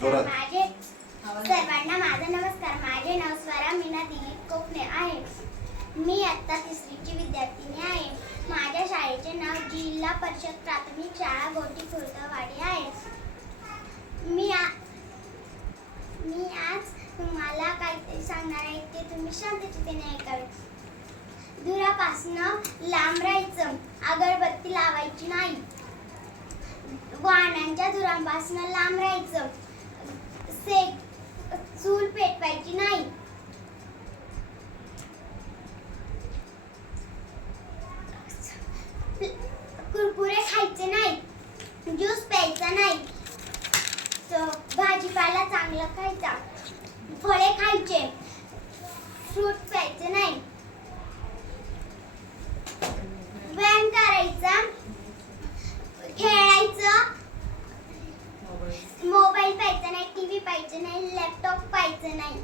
माझे सर्वांना माझा नमस्कार. माझे नाव स्वरा मीना दिलीप कोकणे आहे. मी इयत्ता 3रीची विद्यार्थिनी आहे. माझ्या शाळेचे नाव जिल्हा परिषद प्राथमिक शाळा गोटी खुर्दवाडी आहे. मी आज तुम्हाला काहीतरी सांगणार आहे ते तुम्ही शांतचित्ताने ऐकावे. धुरापासून लांब राहायचं, अगरबत्ती लावायची नाही, वाहनांच्या धुरांपासून लांब राहायचं, चूल पेटवायची नाही, कुरकुरे खायचे नाही, ज्यूस प्यायचा नाही, भाजीपाला चांगला खायचा, फळे खायचे, फ्रूट प्यायचे नाही, व्यायाम करायचा, खेळायचं, मोबाईल पाहायचा नाही, टीव्ही पाहायचं नाही, लॅपटॉप पाहायचं नाही.